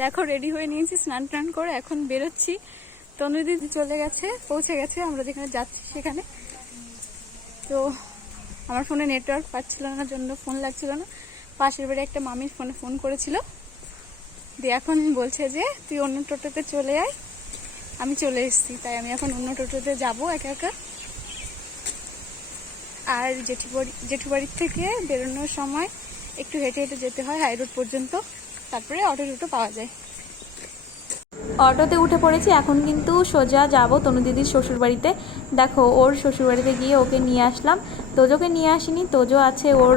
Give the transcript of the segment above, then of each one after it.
দেখো রেডি হয়ে নিয়েছি, স্নান টান করে এখন বেরোচ্ছি। তনুদি চলে গেছে, পৌঁছে গেছে, আমরা যেখানে যাচ্ছি সেখানে। তো আমার ফোনে নেটওয়ার্ক পাচ্ছিল না, জন্য ফোন লাগছিল না। পাশের বাড়ি একটা মামির ফোনে ফোন করেছিল। দিয়ে এখন বলছে যে, তুই অন্য টোটোতে চলে আয়। আমি চলে এসেছি, তাই আমি এখন অন্য টোটোতে যাব একা একা। আর জেঠু বাড়ি জেঠু বাড়ির থেকে বেরোনোর সময় একটু হেঁটে হেঁটে যেতে হয় হাই রোড পর্যন্ত। তারপরে অটো টুটো পাওয়া যায়। অটোতে উঠে পড়েছি, এখন কিন্তু সোজা যাব তনু দিদির শ্বশুরবাড়িতে। দেখো, ওর শ্বশুরবাড়িতে গিয়ে ওকে নিয়ে আসলাম। তোজোকে নিয়ে আসিনি, তোজো আছে ওর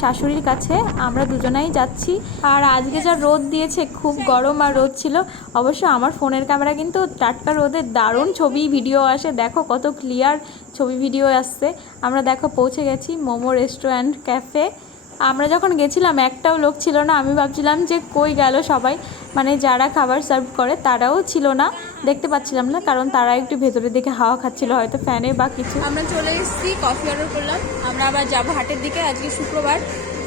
শাশুড়ির কাছে, আমরা দুজনাই যাচ্ছি। আর আজকে যা রোদ দিয়েছে, খুব গরম আর রোদ ছিল। অবশ্য আমার ফোনের ক্যামেরা কিন্তু টাটকা রোদে দারুণ ছবি ভিডিও আসে। দেখো কত ক্লিয়ার ছবি ভিডিও আসছে। আমরা দেখো, পৌঁছে গেছি মোমো রেস্টুরেন্ট ক্যাফে আমরা যখন গেছিলাম, একটাও লোক ছিল না। আমি ভাবছিলাম যে কই গেল সবাই? মানে যারা খাবার সার্ভ করে, তারাও ছিল না। দেখতে পাচ্ছিলাম না, কারণ তারা একটু ভেতরের দিকে হাওয়া খাচ্ছিল, হয়তো ফ্যানে বা কিছু। আমরা চলে এসেছি কফি অর্ডার করলাম। আমরা আবার যাব হাটের দিকে। আজকে শুক্রবার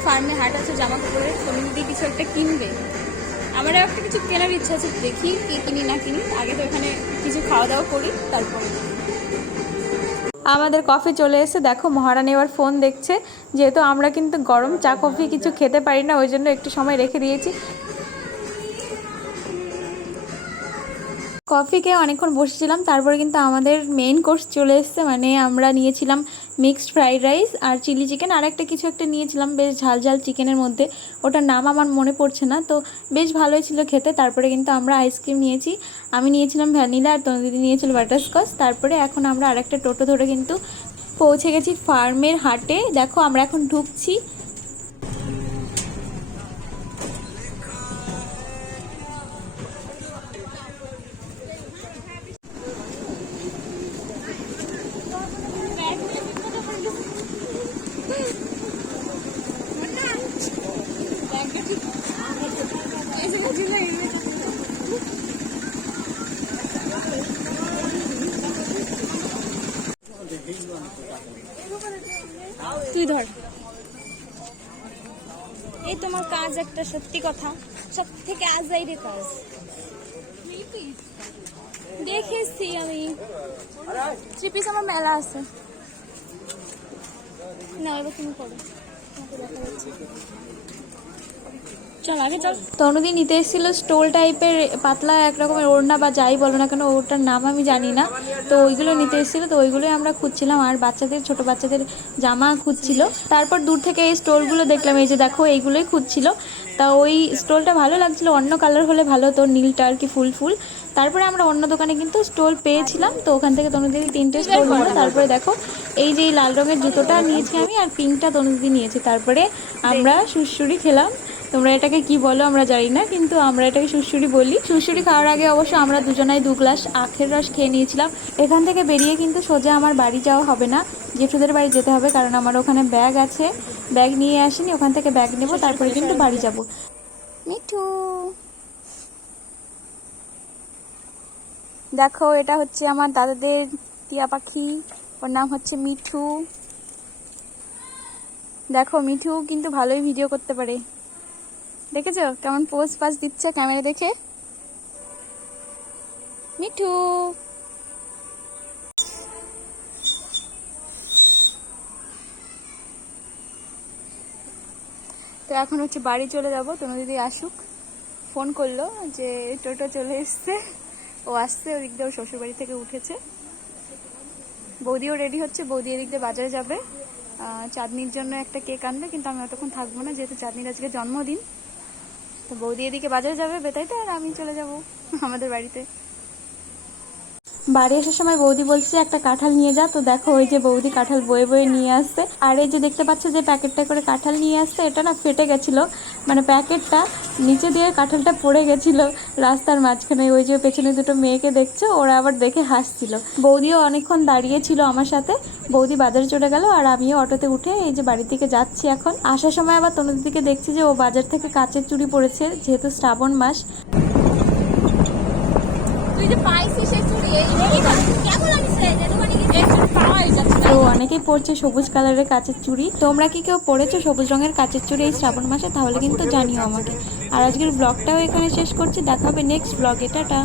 ফার্মে হাট আছে জামা কাপড়ের তুমি যদি কিছু একটা কিনবে। আমার একটা কিছু কেনার ইচ্ছা আছে, দেখি কি কিনি, না কিনি। আগে তো এখানে কিছু খাওয়া দাওয়া করি, তারপরে। আমাদের কফি চলে এসে দেখো, মহারানী এবার ফোন দেখছে। যেহেতু আমরা কিন্তু গরম চা কফি কিছু খেতে পারি না, ওই জন্য একটু সময় রেখে দিয়েছি। কফি খেয়ে অনেকক্ষণ বসেছিলাম, তারপরে কিন্তু আমাদের মেইন কোর্স চলে এসছে মানে আমরা নিয়েছিলাম মিক্সড ফ্রাইড রাইস আর চিলি চিকেন আর একটা কিছু একটা নিয়েছিলাম, বেশ ঝাল ঝাল চিকেনের মধ্যে। ওটার নাম আমার মনে পড়ছে না, তো বেশ ভালোই ছিল খেতে, তারপরে কিন্তু আমরা আইসক্রিম নিয়েছি। আমি নিয়েছিলাম ভ্যানিলা আর তনুদিদি নিয়েছিল বাটারস্কচ তারপরে এখন আমরা আরেকটা টোটো ধরে কিন্তু পৌঁছে গেছি ফার্মের হাটে। দেখো আমরা এখন ঢুকছি তুই ধর। এই তোমার কাজ একটা সত্যি কথা সব থেকে আজাইরে কাজ। দেখেছি আমি। থ্রি পিস আমার মেলা আছে। না এবার তুমি করো তোমাকে দেখা যাচ্ছে তনুদি নিতে স্টোল টাইপের পাতলা এক রকমের ওড়না বা যাই বলো না কেন, ওটার নাম আমি জানি না। তো ওইগুলো নিতে তো ওইগুলোই আমরা খুঁজছিলাম। আর বাচ্চাদের, ছোট বাচ্চাদের জামা খুঁজছিল। তারপর দূর থেকে এই স্টোলগুলো দেখলাম, এই যে দেখো, এইগুলোই খুঁজছিল। তা ওই স্টোলটা ভালো লাগছিল, অন্য কালার হলে ভালো হতো নীলটা আর কি ফুল ফুল। তারপরে আমরা অন্য দোকানে কিন্তু স্টোল পেয়েছিলাম। তো ওখান থেকে তনুদিদি তিনটে স্টোল নিল। তারপরে দেখো, এই যে লাল রঙের জুতোটা নিয়েছি আমি আর পিঙ্কটা তনুদিদি নিয়েছি। তারপরে আমরা সুড়সুড়ি খেলাম। তোমরা এটাকে কি বলো আমরা জানি না, কিন্তু আমরা এটাকে সুড়সুড়ি বলি। সুড়সুড়ি খাওয়ার আগে অবশ্য আমরা দুজনাই দু গ্লাস আখের রস খেয়ে নিয়েছিলাম। এখান থেকে বেরিয়ে কিন্তু সোজা আমার বাড়ি যাওয়া হবে না। জেঠুদের বাড়ি যেতে হবে, কারণ আমার ওখানে ব্যাগ আছে। ব্যাগ নিয়ে আসিনি, ওখান থেকে ব্যাগ নেব, তারপরে কিন্তু বাড়ি যাব। মিঠু। দেখো, এটা হচ্ছে আমার দাদাদের টিয়া পাখি। ওর নাম হচ্ছে মিঠু। দেখো, মিঠু কিন্তু ভালোই ভিডিও করতে পারে। দেখেছ কেমন পোজ পাস দিচ্ছে ক্যামেরা দেখে? মিঠু। তো এখন হচ্ছে বাড়ি চলে যাব, তনু দিদি আসুক। ফোন করল যে টোটো চলে এসছে। ও আসছে, ওদিক দিয়ে ওর শ্বশুরবাড়ি থেকে উঠেছে। বৌদিও রেডি হচ্ছে, বৌদি এদিক দিয়ে বাজারে যাবে। চাঁদনির জন্য একটা কেক আনবে, কিন্তু আমি অতক্ষণ থাকব না, যেহেতু চাঁদনির আজকে জন্মদিন। তো বৌদি এদিকে বাজারে যাবে বেতাইতে আর আমি চলে যাব আমাদের বাড়িতে। বাড়ি আসার সময় বৌদি বলছে একটা কাঁঠাল নিয়ে যা। তো দেখো, ওই যে বৌদি কাঁঠাল বয়ে বয়ে নিয়ে আসছে। আর এই যে দেখতে পাচ্ছ যে, প্যাকেটটা করে কাঁঠাল নিয়ে আসছে, এটা না ফেটে গেছিল। মানে প্যাকেটটা নিচে দিয়ে কাঁঠালটা পড়ে গেছিল রাস্তার মাঝখানে। ওই যে পেছনে দুটো মেয়েকে দেখছ, ওরা আবার দেখে হাসছিল। বৌদিও অনেকক্ষণ দাঁড়িয়ে ছিল আমার সাথে। বৌদি বাজারে চলে গেল আর আমিও অটোতে উঠে এই যে বাড়ির দিকে যাচ্ছি এখন। আসার সময় আবার তনুদিকে দেখছি যে, ও বাজার থেকে কাচের চুড়ি পড়েছে যেহেতু শ্রাবণ মাস তুই তুই যে পাইছিস সেই চুড়ি এই কেমন লাগছে যে দোকানে গিয়ে এই চুড়ি পাওয়াই যাচ্ছে না অনেকেই পড়ছে সবুজ কালারের কাচের চুড়ি। তোমরা কি কেউ পড়েছো সবুজ রঙের কাচের চুড়ি এই শ্রাবণ মাসে? তাহলে কিন্তু জানিও আমাকে। আর আজকের ব্লগটাও এখানে শেষ করছি। দেখাবে নেক্সট ব্লগ টাটা।